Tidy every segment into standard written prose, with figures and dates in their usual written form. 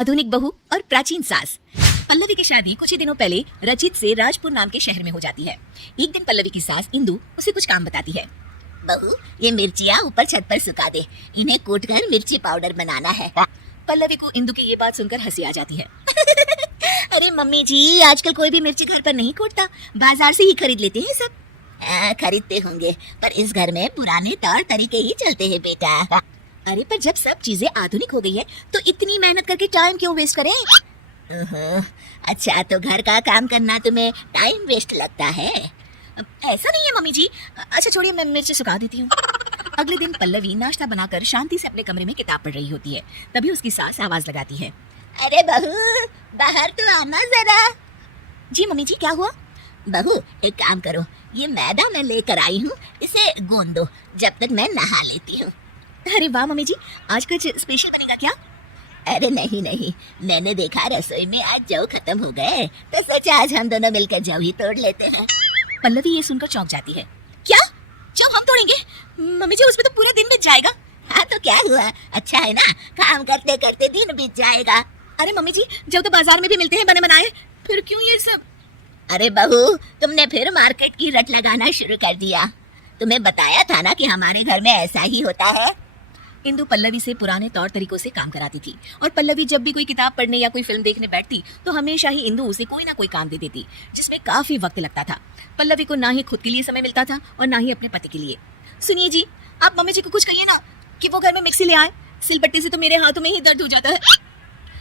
आधुनिक बहू और प्राचीन सास। पल्लवी की शादी कुछ ही दिनों पहले रचित से राजपुर नाम के शहर में हो जाती है। एक दिन पल्लवी की सास इंदु उसे कुछ काम बताती है। बहू, ये मिर्चियाँ ऊपर छत पर सुखा दे, इन्हें कूटकर मिर्ची पाउडर बनाना है। पल्लवी को इंदु की ये बात सुनकर हंसी आ जाती है। अरे मम्मी जी, आजकल कोई भी मिर्ची घर पर नहीं कूटता, बाजार से ही खरीद लेते हैं सब। खरीदते होंगे, पर इस घर में पुराने तौर तरीके ही चलते हैं बेटा। अरे पर जब सब चीजें आधुनिक हो गई है तो इतनी मेहनत करके टाइम क्यों वेस्ट करें? अच्छा, तो घर का काम करना तुम्हें टाइम वेस्ट लगता है? ऐसा नहीं है मम्मी जी। अच्छा छोड़िए, मैं मिर्ची सुखा देती हूँ। अगले दिन पल्लवी नाश्ता बनाकर शांति से अपने कमरे में किताब पढ़ रही होती है। तभी उसकी सास आवाज लगाती है। अरे बहू, बाहर तो आना जरा। जी मम्मी जी, क्या हुआ? बहू, एक काम करो, ये मैदा मैं लेकर आई हूँ, इसे गूंद दो जब तक मैं नहा लेती हूँ। अरे वाह मम्मी जी, आज कुछ स्पेशल बनेगा क्या? अरे नहीं नहीं, मैंने देखा रसोई में आज जौ खत्म हो गए, तो सोचा आज हम दोनों मिलकर जौ ही तोड़ लेते हैं। पल्लवी ये सुनकर चौंक जाती है। क्या जौ हम तोड़ेंगे? मम्मी जी, उसमें तो पूरा दिन बीत जाएगा। हाँ तो क्या हुआ, अच्छा है ना, काम करते करते दिन बीत जाएगा। अरे मम्मी जी, जौ तो बाजार में भी मिलते हैं बने बनाए, फिर क्यों ये सब? अरे बहू, तुमने फिर मार्केट की रट लगाना शुरू कर दिया। तुम्हें बताया था ना कि हमारे घर में ऐसा ही होता है। इंदु पल्लवी से पुराने तौर तरीकों से काम कराती थी और पल्लवी जब भी कोई किताब पढ़ने या कोई फिल्म देखने बैठती तो हमेशा ही इंदु उसे कोई ना कोई काम दे देती, जिसमें काफी वक्त लगता था। पल्लवी को ना ही खुद के लिए समय मिलता था और ना ही अपने पति के लिए। सुनिए जी, आप मम्मी जी को कुछ कहिए ना कि वो घर में मिक्सी ले आए, सिलबट्टी से तो मेरे हाथों में ही दर्द हो जाता है।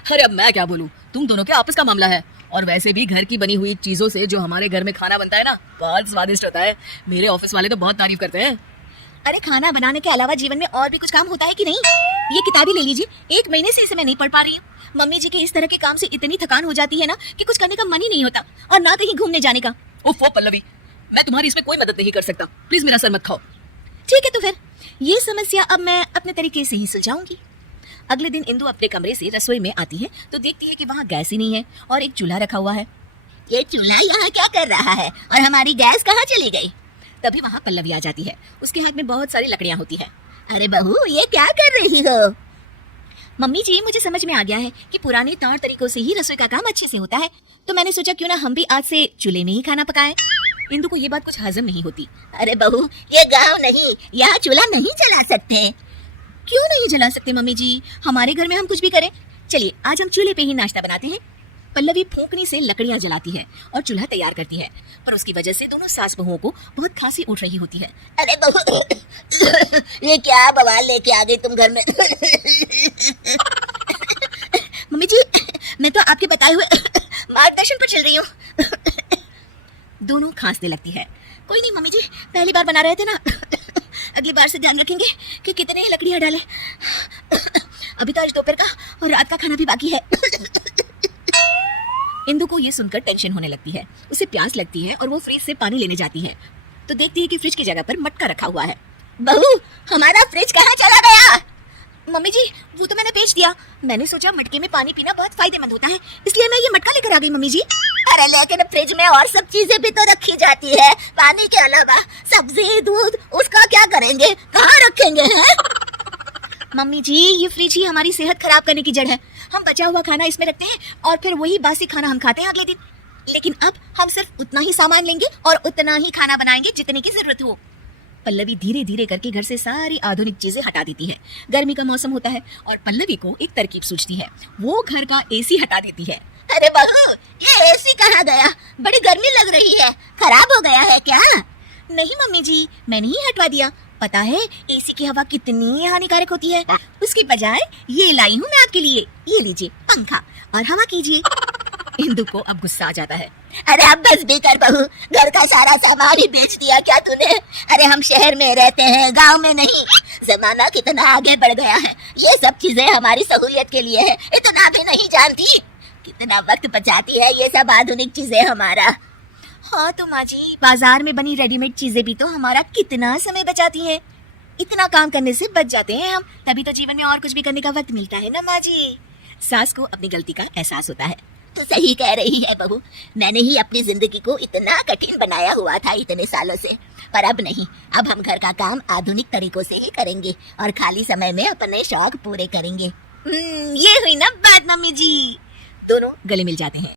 अरे अब मैं क्या बोलूं, तुम दोनों के आपस का मामला है। और वैसे भी घर की बनी हुई चीजों से जो हमारे घर में खाना बनता है ना, बहुत स्वादिष्ट होता है। मेरे ऑफिस वाले तो बहुत तारीफ करते हैं। अरे खाना बनाने के अलावा जीवन में और भी कुछ काम होता है कि नहीं? ये किताब ही ले लीजिए, 1 महीने से इसे मैं नहीं पढ़ पा रही हूँ। मम्मी जी के इस तरह के काम से इतनी थकान हो जाती है ना कि कुछ करने का मन ही नहीं होता, और ना कहीं घूमने जाने का। ओफो पल्लवी, मैं तुम्हारी इसमें कोई मदद नहीं कर सकता, प्लीज मेरा सर मत खाओ। ठीक है, तो फिर ये समस्या अब मैं अपने तरीके से ही सुलझाऊंगी। अगले दिन इंदु अपने कमरे से रसोई में आती है तो देखती है कि वहाँ गैस ही नहीं है और एक चूल्हा रखा हुआ है। ये चूल्हा यहाँ क्या कर रहा है और हमारी गैस कहाँ चली गई? तभी वहाँ पल्लवी आ जाती है। उसके हाथ में बहुत सारी लकड़ियाँ होती है। अरे बहू, ये क्या कर रही हो? मम्मी जी, मुझे समझ में आ गया है कि पुराने तौर तरीकों से ही रसोई का काम अच्छे से होता है, तो मैंने सोचा क्यों ना हम भी आज से चूल्हे में ही खाना पकाएं। इंदु को ये बात कुछ हजम नहीं होती। अरे बहू, ये गाँव नहीं, यहाँ चूल्हा नहीं जला सकते। क्यों नहीं जला सकते मम्मी जी? हमारे घर में हम कुछ भी करें। चलिए आज हम चूल्हे पे ही नाश्ता बनाते हैं। पल्लवी फूंकनी से लकड़ियां जलाती है और चूल्हा तैयार करती है, पर उसकी वजह से दोनों सास बहुओं को बहुत खांसी उठ रही होती है। अरे बहू, ये क्या बवाल लेके आ गई तुम घर में? मम्मी जी, मैं तो आपके बताए हुए मार्गदर्शन पर चल रही हूँ। दोनों खांसने लगती है। कोई नहीं मम्मी जी, पहली बार बना रहे थे ना, अगली बार से ध्यान रखेंगे कि कितने लकड़ियां डालें। अभी तो आज दोपहर का और रात का खाना भी बाकी है। इंदु को ये सुनकर टेंशन होने लगती है। उसे प्यास लगती है और वो फ्रिज से पानी लेने जाती है तो देखती है कि फ्रिज की जगह पर मटका रखा हुआ है। बहू, हमारा फ्रिज कहाँ चला गया? मम्मी जी, वो तो मैंने बेच दिया। मैंने सोचा मटके में पानी पीना बहुत फायदेमंद होता है, इसलिए मैं ये मटका लेकर आ गई मम्मी जी। अरे लेकिन फ्रिज में और सब चीजें भी तो रखी जाती है, पानी के अलावा सब्जी, दूध, उसका क्या करेंगे, कहाँ रखेंगे हैं? मम्मी जी, ये फ्रिज ही हमारी सेहत खराब करने की जड़ है। हम बचा हुआ खाना इसमें रखते हैं और फिर वही बासी खाना हम खाते हैं अगले दिन। लेकिन अब हम सिर्फ उतना ही सामान लेंगे और उतना ही खाना बनाएंगे जितने की जरूरत हो। पल्लवी धीरे धीरे करके घर से सारी आधुनिक चीजें हटा देती है। गर्मी का मौसम होता है और पल्लवी को एक तरकीब सूझती है। वो घर का एसी हटा देती है। अरे बहू, ये एसी कहाँ गया? बड़ी गर्मी लग रही है, खराब हो गया है क्या? नहीं मम्मी जी, मैंने ही हटवा दिया। पता है एसी की हवा कितनी हानिकारक होती है। उसकी बजाय ये लाई हूँ मैं आपके लिए, ये लीजिए पंखा और हवा कीजिए। इंदु को अब गुस्सा आ जाता है। अरे अब बस भी कर बहू, घर का सारा सामान ही बेच दिया क्या तूने? अरे हम शहर में रहते हैं, गांव में नहीं। जमाना कितना आगे बढ़ गया है, ये सब चीजें हमारी सहूलियत के लिए है, इतना भी नहीं जानती? कितना वक्त बचाती है ये सब आधुनिक चीजें हमारा। हाँ तो माँ जी, बाजार में बनी रेडीमेड चीजें भी तो हमारा कितना समय बचाती हैं। इतना काम करने से बच जाते हैं हम, तभी तो जीवन में और कुछ भी करने का वक्त मिलता है ना माँ जी। सास को अपनी गलती का एहसास होता है। तो सही कह रही है बहू, मैंने ही अपनी जिंदगी को इतना कठिन बनाया हुआ था इतने सालों से, पर अब नहीं। अब हम घर का काम आधुनिक तरीकों से ही करेंगे और खाली समय में अपने शौक पूरे करेंगे। ये हुई ना बात मम्मी जी। दोनों गले मिल जाते हैं।